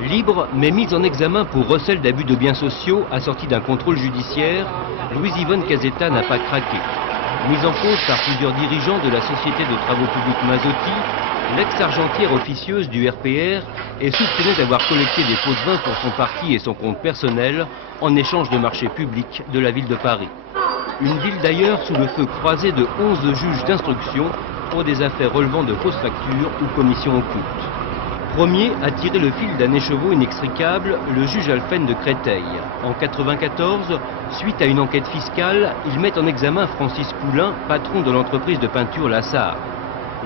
Libre, mais mise en examen pour recel d'abus de biens sociaux assorti d'un contrôle judiciaire, Louise-Yvonne Casetta n'a pas craqué. Mise en cause par plusieurs dirigeants de la Société de Travaux Publics Mazotti, l'ex-argentière officieuse du RPR est soupçonnée d'avoir collecté des pots de vin pour son parti et son compte personnel en échange de marchés publics de la ville de Paris. Une ville d'ailleurs sous le feu croisé de 11 juges d'instruction pour des affaires relevant de fausses factures ou commissions occultes. Premier a tiré le fil d'un écheveau inextricable, le juge Alphen de Créteil. En 1994, suite à une enquête fiscale, il met en examen Francis Poulain, patron de l'entreprise de peinture Lassard.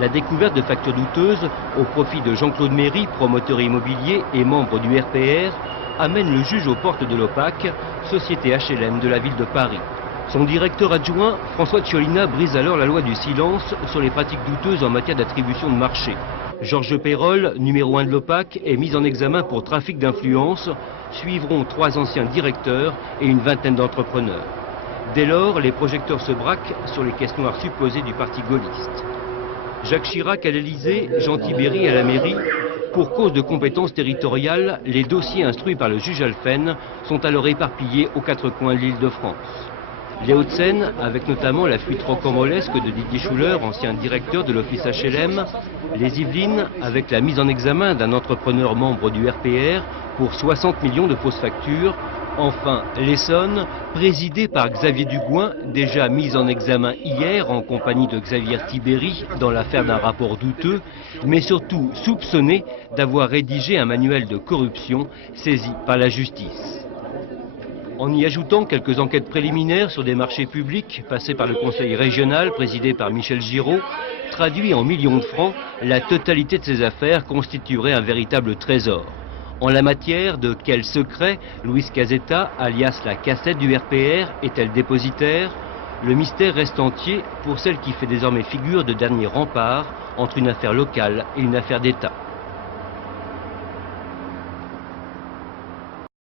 La découverte de factures douteuses au profit de Jean-Claude Méry, promoteur immobilier et membre du RPR, amène le juge aux portes de l'OPAC, société HLM de la ville de Paris. Son directeur adjoint, François Tchiolina, brise alors la loi du silence sur les pratiques douteuses en matière d'attribution de marché. Georges Pérol, numéro 1 de l'OPAC, est mis en examen pour trafic d'influence. Suivront 3 anciens directeurs et une vingtaine d'entrepreneurs. Dès lors, les projecteurs se braquent sur les caisses noires supposées du parti gaulliste. Jacques Chirac à l'Élysée, Jean Tibéry à la mairie. Pour cause de compétences territoriales, les dossiers instruits par le juge Alphen sont alors éparpillés aux 4 coins de l'Île-de-France. Les Hauts-de-Seine, avec notamment la fuite rocambolesque de Didier Schuller, ancien directeur de l'office HLM. Les Yvelines, avec la mise en examen d'un entrepreneur membre du RPR pour 60 millions de fausses factures. Enfin, l'Essonne, présidée par Xavier Dugouin, déjà mis en examen hier en compagnie de Xavier Tibéry dans l'affaire d'un rapport douteux, mais surtout soupçonné d'avoir rédigé un manuel de corruption saisi par la justice. En y ajoutant quelques enquêtes préliminaires sur des marchés publics passés par le conseil régional présidé par Michel Giraud, traduit en millions de francs, la totalité de ces affaires constituerait un véritable trésor. En la matière, de quel secret Louise Casetta, alias la cassette du RPR, est-elle dépositaire? Le mystère reste entier pour celle qui fait désormais figure de dernier rempart entre une affaire locale et une affaire d'État.